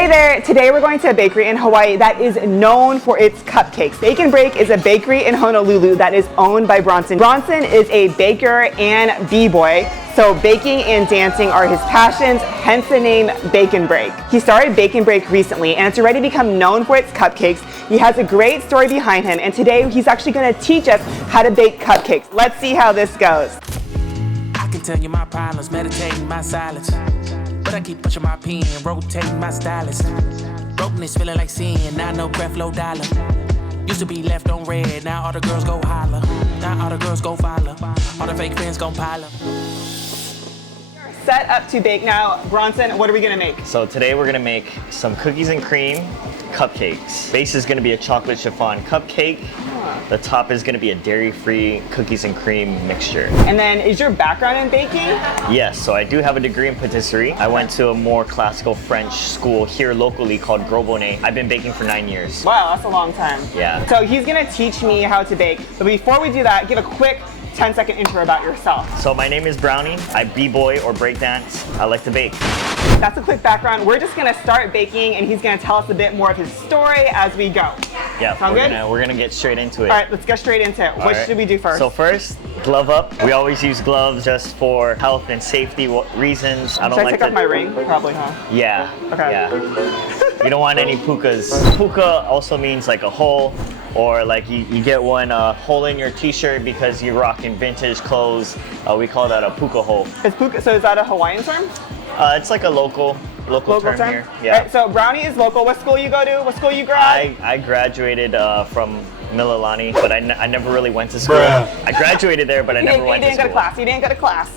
Hey there, today we're going to a bakery in Hawaii that is known for its cupcakes. Bake and Break is a bakery in Honolulu that is owned by Bronson. Bronson is a baker and b-boy, so baking and dancing are his passions, hence the name Bake and Break. He started Bake and Break recently and it's already become known for its cupcakes. He has a great story behind him and today he's actually going to teach us how to bake cupcakes. Let's see how this goes. I can tell you my problems, meditating my silence. But I keep pushing my pen, rotating my stylus. Brokenness feeling like sin, now no breath, low dollar. Used to be left on red, now all the girls go holler. Now all the girls go follow, all the fake fans gon' pile up. Set up to bake now. Bronson, what are we gonna make? So today we're gonna make some cookies and cream cupcakes. Base is gonna be a chocolate chiffon cupcake. The top is gonna be a dairy-free cookies and cream mixture. And then is your background in baking? Yes, so I do have a degree in patisserie. I went to a more classical French school here locally called Gros Bonnet. I've been baking for 9 years. Wow, that's a long time. Yeah. So he's gonna teach me how to bake. But before we do that, give a quick 10-second intro about yourself. So my name is Brownie. I b-boy or breakdance. I like to bake. That's a quick background. We're just gonna start baking and he's gonna tell us a bit more of his story as we go. Yeah, Sound good? We're gonna get straight into it. All right, let's get straight into it. What should we do first? So first, glove up. We always use gloves just for health and safety reasons. Should I take off my ring? Probably, huh? Yeah. Okay. Yeah. You don't want any pukas. Puka also means like a hole, or like you get one hole in your t-shirt because you're rocking vintage clothes. We call that a puka hole. Is puka, so is that a Hawaiian term? It's like a local term here. Yeah. Right, so Brownie is local. What school you go to? What school you grad? I graduated from Mililani, but I never really went to school. I graduated there, but I never went to school. You didn't go to class. You didn't go to class.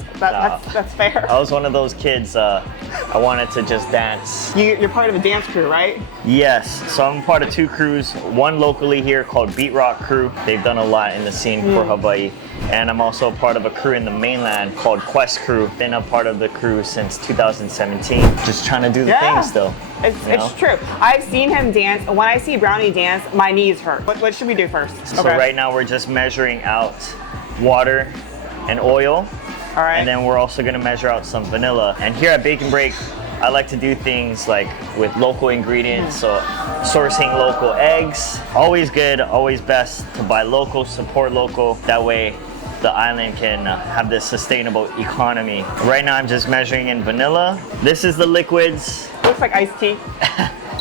That's fair. I was one of those kids. I wanted to just dance. You're part of a dance crew, right? Yes. So I'm part of two crews. One locally here called Beat Rock Crew. They've done a lot in the scene for Hawaii. And I'm also part of a crew in the mainland called Quest Crew. Been a part of the crew since 2017. Just trying to do the thing still. It's true. I've seen him dance. When I see Brownie dance, my knees hurt. What should we do first? So right now we're just measuring out water and oil. All right. And then we're also gonna measure out some vanilla. And here at Bake and Break, I like to do things like with local ingredients, so sourcing local eggs. Always good, always best to buy local, support local. That way the island can have this sustainable economy. Right now I'm just measuring in vanilla. This is the liquids. Looks like iced tea.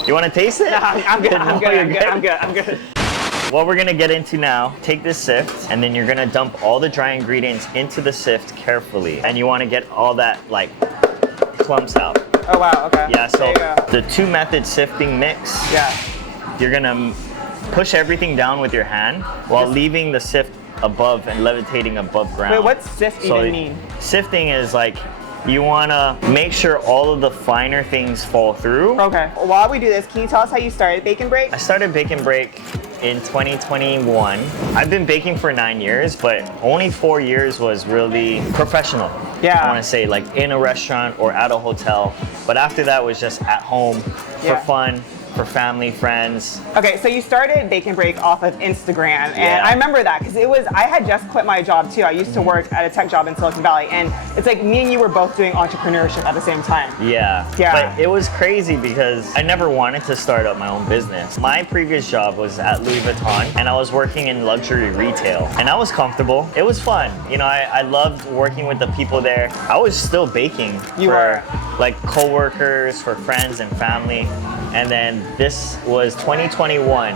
You wanna taste it? No, I'm good, I'm good. What we're gonna get into now, take this sift and then you're gonna dump all the dry ingredients into the sift carefully. And you wanna get all that like clumps out. Oh wow, okay. Yeah, so the two method sifting mix, you're gonna push everything down with your hand while leaving the sift above and levitating above ground. Wait, what's sift even mean? Sifting is like, you wanna make sure all of the finer things fall through. Okay, while we do this, can you tell us how you started Bake and Break? I started Bake and Break in 2021. I've been baking for 9 years, but only 4 years was really professional. Yeah. I wanna say like in a restaurant or at a hotel. But after that was just at home for fun, for family, friends. Okay, so you started Bake and Break off of Instagram, and I remember that because I had just quit my job too. I used to work at a tech job in Silicon Valley, and it's like me and you were both doing entrepreneurship at the same time. Yeah. But it was crazy because I never wanted to start up my own business. My previous job was at Louis Vuitton, and I was working in luxury retail, and I was comfortable. It was fun. You know, I loved working with the people there. I was still baking for like coworkers, for friends and family. And then this was 2021,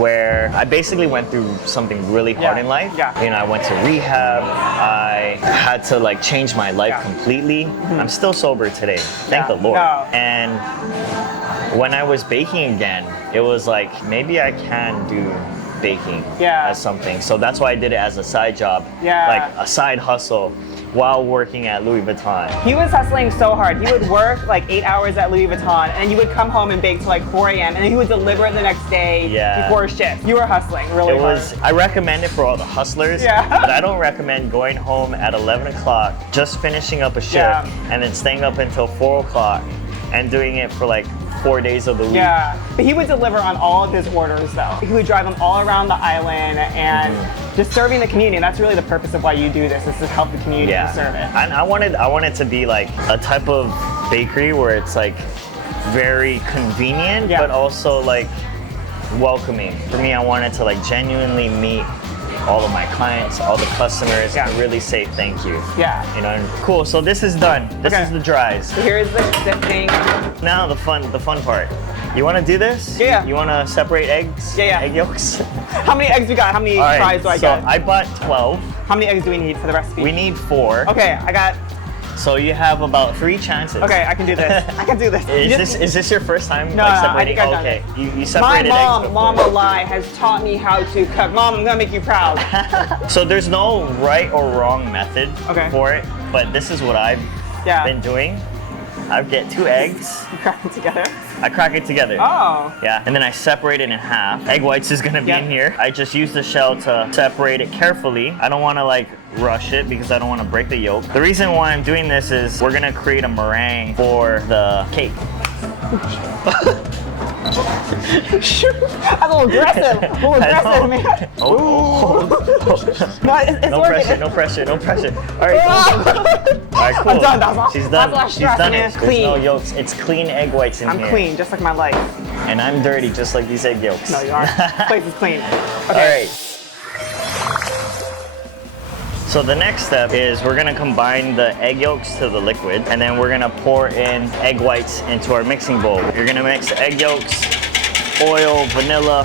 where I basically went through something really hard in life. You know, I went to rehab. I had to like change my life completely. I'm still sober today, thank the Lord. And when I was baking again, it was like, maybe I can do baking as something. So that's why I did it as a side job, like a side hustle, while working at Louis Vuitton. He was hustling so hard. He would work like 8 hours at Louis Vuitton, and you would come home and bake till like 4 a.m. and then he would deliver it the next day before shift. You were hustling really hard. I recommend it for all the hustlers, but I don't recommend going home at 11 o'clock, just finishing up a shift, and then staying up until 4 o'clock and doing it for like 4 days of the week. Yeah, but he would deliver on all of his orders though. He would drive them all around the island and just serving the community. And that's really the purpose of why you do this, is to help the community and serve it. And I wanted to be like a type of bakery where it's like very convenient, but also like welcoming. For me, I wanted to like genuinely meet all of my clients, all the customers, and really say thank you. Yeah. You know, and cool. So this is done. This is the dries. So here's the thing. Now the fun part. You want to do this? Yeah. You want to separate eggs? Yeah. Egg yolks? How many eggs we got? How many fries do I get? So I bought 12. How many eggs do we need for the recipe? We need 4. Okay, I got. So you have about 3 chances. Okay, I can do this. I can do this. Is this your first time No, separating? I think I've done okay. it. You separated My eggs mom, before. Mama Lie, has taught me how to cook. Mom, I'm gonna make you proud. So there's no right or wrong method for it, but this is what I've been doing. I get 2 eggs. You crack it together? I crack it together. Oh. Yeah, and then I separate it in half. Egg whites is gonna be in here. I just use the shell to separate it carefully. I don't wanna like rush it because I don't wanna break the yolk. The reason why I'm doing this is we're gonna create a meringue for the cake. Shoot, that's a little aggressive. A little aggressive, man. Oh. No, it's No working. pressure, no pressure, no pressure. All right, go. All right, cool. I'm done. That's She's done. That's She's done it. Clean. There's no yolks. It's clean egg whites in here. I'm clean, just like my life. And I'm dirty, just like these egg yolks. No, you aren't. This place is clean. Okay. All right. So the next step is we're gonna combine the egg yolks to the liquid, and then we're gonna pour in egg whites into our mixing bowl. You're gonna mix egg yolks, oil, vanilla,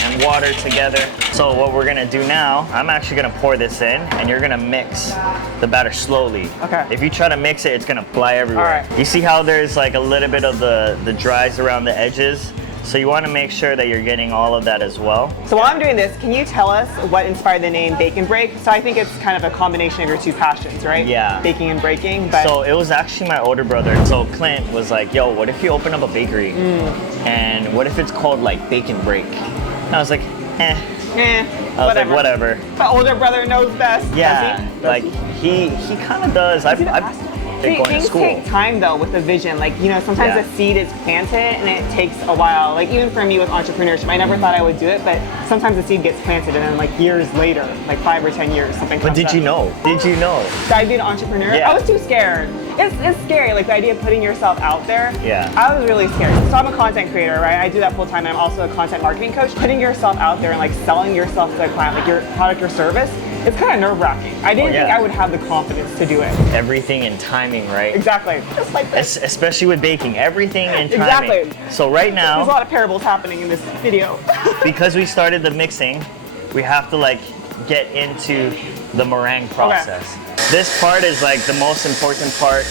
and water together. So what we're gonna do now, I'm actually gonna pour this in, and you're gonna mix the batter slowly. Okay. If you try to mix it, it's gonna fly everywhere. All right. You see how there's like a little bit of the dries around the edges? So you want to make sure that you're getting all of that as well. So while I'm doing this, can you tell us what inspired the name Bake and Break? So I think it's kind of a combination of your 2 passions, right? Yeah. Baking and breaking. But So it was actually my older brother. So Clint was like, yo, what if you open up a bakery? And what if it's called like Bake and Break? And I was like, I was like, whatever. My older brother knows best. Yeah, Does he? like he kind of does. I've been going to Things school. take time though with the vision. Like, you know, sometimes Yeah. the seed is planted and it takes a while. Like even for me with entrepreneurship, I never thought I would do it, but sometimes the seed gets planted and then like years later, like 5 or 10 years, something But comes did up. you know? Did you know? That I'd be an entrepreneur? Yeah. I was too scared. It's scary, like the idea of putting yourself out there. Yeah. I was really scared. So I'm a content creator, right? I do that full time, and I'm also a content marketing coach. Putting yourself out there and like selling yourself to a client, like your product or service, it's kind of nerve-wracking. I didn't think I would have the confidence to do it. Everything in timing, right? Exactly. Just like this. Especially with baking, everything in timing. Exactly. So right There's a now, lot of parables happening in this video. because we started the mixing, we have to like get into the meringue process. This part is like the most important part.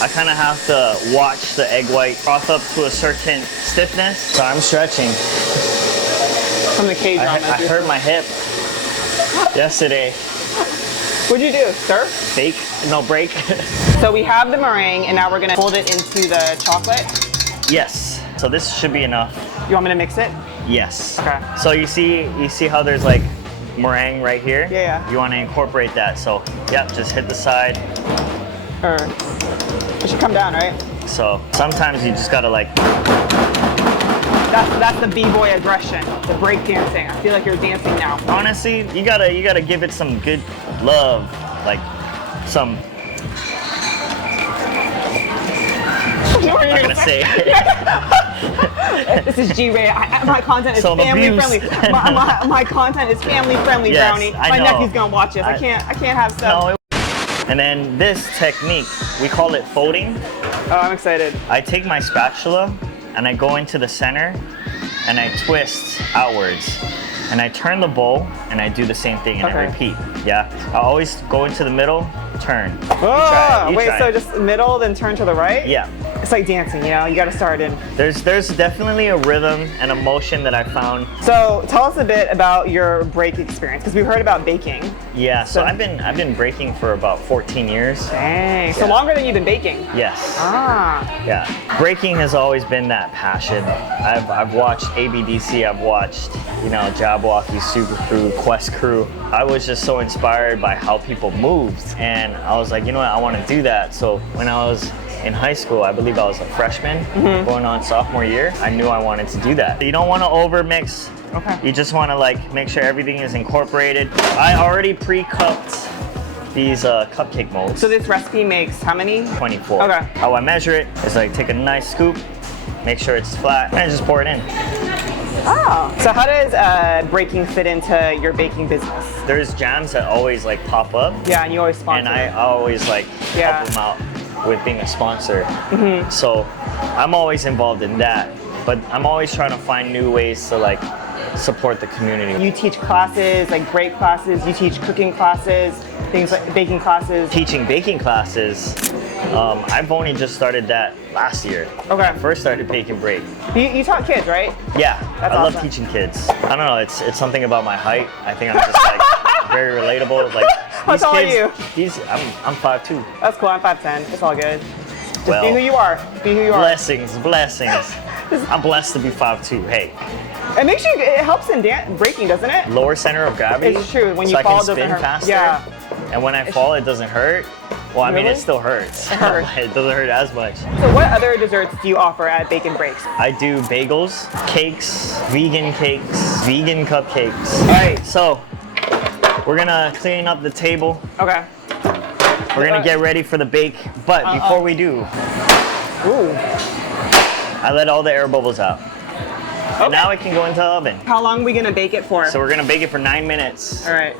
I kind of have to watch the egg white froth up to a certain stiffness. So I'm stretching. From the cage on. I hurt my hip yesterday. What'd you do, sir? Bake? No, break. So we have the meringue, and now we're gonna fold it into the chocolate. Yes. So this should be enough. You want me to mix it? Yes. Okay. So you see how there's like meringue right here? Yeah. You want to incorporate that. So yep, just hit the side. Or it should come down, right? So sometimes you just gotta like. That's the b-boy aggression, the break dancing. I feel like you're dancing now. Honestly, you gotta give it some good love, like some. I'm not gonna say. This is G-rated. My content is Some family abuse. friendly. My content is family friendly, Yes, Brownie. I My know. nephew's gonna watch this. I can't have stuff. No. And then this technique, we call it folding. Oh, I'm excited. I take my spatula and I go into the center and I twist outwards. And I turn the bowl and I do the same thing and I repeat. Yeah. I always go into the middle, turn. Oh, You wait, try so it. just middle, then turn to the right? Yeah. It's like dancing, you know, you gotta start in. There's definitely a rhythm and a motion that I found. So tell us a bit about your break experience, because we heard about baking. Yeah, so I've been breaking for about 14 years. Dang, so Yeah. longer than you've been baking. Yes. Ah. Yeah. Breaking has always been that passion. I've watched ABDC, I've watched, Jabberwocky, Super Crew, Quest Crew. I was just so inspired by how people moved. And I was like, you know what, I want to do that. So when I was in high school, I believe I was a freshman, going on sophomore year, I knew I wanted to do that. You don't want to over mix. Okay. You just want to make sure everything is incorporated. I already pre-cupped these cupcake molds. So this recipe makes how many? 24. Okay. How I measure it is take a nice scoop, make sure it's flat, and I just pour it in. Oh, so how does baking fit into your baking business? There's jams that always like pop up. Yeah, and you always sponsor. And I always like help them out with being a sponsor. So I'm always involved in that, but I'm always trying to find new ways to like support the community. You teach classes, like break classes, you teach cooking classes, things like baking classes. Teaching baking classes, I've only just started that last year. Okay. I first started Bake and Break. You taught kids, right? Yeah, That's I awesome. love teaching kids. I don't know, it's something about my height. I think I'm just like very relatable. Like How these tall are kids, you? I'm 5'2". That's cool, I'm 5'10", it's all good. Just Well, be who you are, be who you are. Blessings. I'm blessed to be 5'2". Hey, It helps in breaking, doesn't it? lower center of gravity. It's true, when you so fall, I it can doesn't spin hurt. faster. Yeah. And when I fall, it doesn't hurt. Well, I mean, Really? it still hurts. It hurts. It doesn't hurt as much. So what other desserts do you offer at Bake and Breaks? I do bagels, cakes, vegan cupcakes. All right, so we're gonna clean up the table. Okay. We're gonna get ready for the bake. But before we do, Ooh. I let all the air bubbles out. Okay. And now it can go into the oven. How long are we gonna bake it for? So we're gonna bake it for 9 minutes. All right.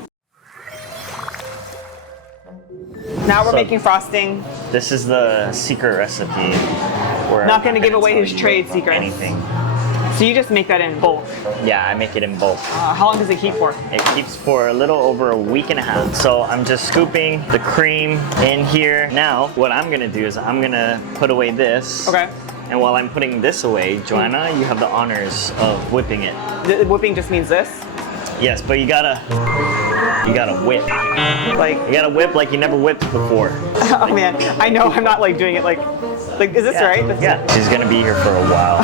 Now we're So- making frosting. This is the secret recipe. Where Not gonna I'm give away tell his you trade about secrets. Anything. So you just make that in bulk. Yeah, I make it in bulk. How long does it keep for? It keeps for a little over a week and a half. So I'm just scooping the cream in here. Now, what I'm gonna do is I'm gonna put away this. Okay. And while I'm putting this away, Joanna, you have the honors of whipping it. The whipping just means this? Yes, but you gotta whip. Like, You gotta whip like you never whipped before. oh man, I know I'm not like doing it like is this right? This- Yeah, she's gonna be here for a while.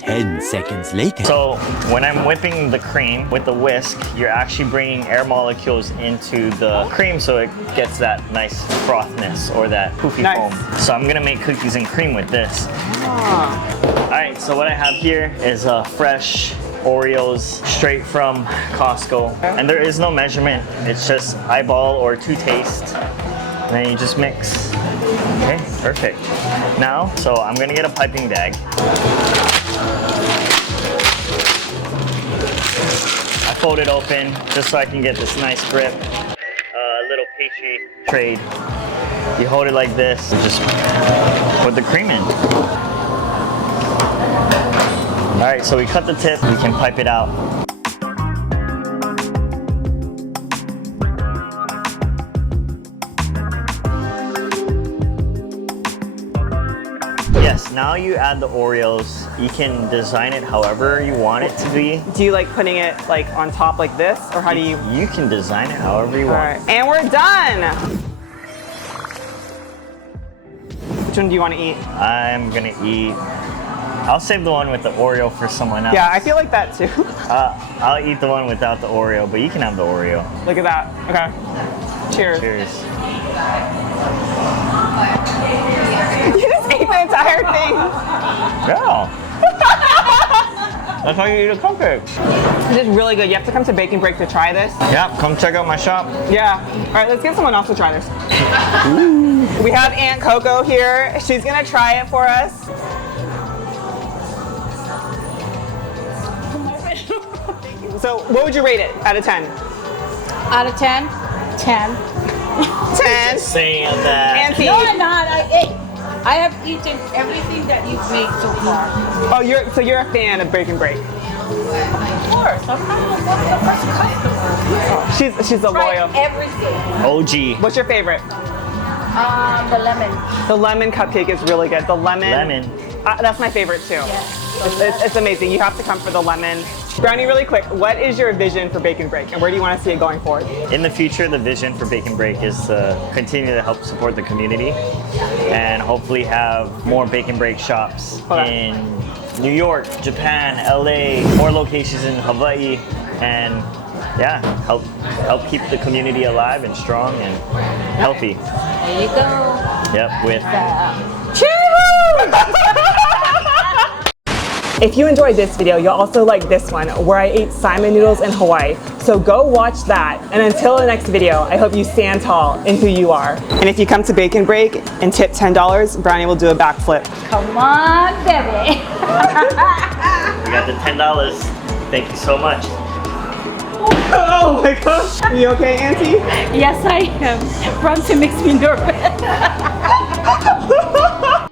10 seconds later. So when I'm whipping the cream with the whisk, you're actually bringing air molecules into the cream so it gets that nice frothness or that poofy Nice. foam. So I'm gonna make cookies and cream with this. All right, so what I have here is fresh Oreos straight from Costco. And there is no measurement. It's just eyeball or to taste. And then you just mix. Okay, perfect. Now, so I'm gonna get a piping bag. I fold it open just so I can get this nice grip. Little pastry tray. You hold it like this and just put the cream in. All right, so we cut the tip, we can pipe it out. Yes, now you add the Oreos. You can design it however you want it to be. Do you like putting it like on top like this, or how do you? You can design it however you All want. right, and we're done. Which one do you want to eat? I'm gonna eat. I'll save the one with the Oreo for someone else. Yeah, I feel like that too. I'll eat the one without the Oreo, but you can have the Oreo. Look at that. Okay. Cheers. Cheers. You just ate the entire thing. Yeah. That's how you eat a cupcake. This is really good. You have to come to Bake and Break to try this. Yeah, come check out my shop. Yeah. All right, let's get someone else to try this. We have Aunt Coco here. She's gonna try it for us. So, what would you rate it out of 10? Out of 10? 10. 10. Saying that. Auntie. No, I'm not. I have eaten everything that you've made so far. Oh, you're a fan of Bake and Break. Of course. I'm not one of the first customers. She's a Tried loyal. everything. OG. What's your favorite? The lemon. The lemon cupcake is really good. The lemon. Lemon. That's my favorite too. Yes. It's amazing. You have to come for the lemon. Brownie, really quick, what is your vision for Bake and Break, and where do you want to see it going forward? In the future, the vision for Bake and Break is to continue to help support the community and hopefully have more Bake and Break shops Okay. in New York, Japan, LA, more locations in Hawaii, and yeah, help keep the community alive and strong and healthy. There you go. Yep, with If you enjoyed this video, you'll also like this one, where I ate salmon noodles in Hawaii. So go watch that. And until the next video, I hope you stand tall in who you are. And if you come to Bake and Break and tip $10, Brownie will do a backflip. Come on, baby. We got the $10. Thank you so much. Oh my gosh. Are you okay, Auntie? Yes, I am. Bronson makes me nervous.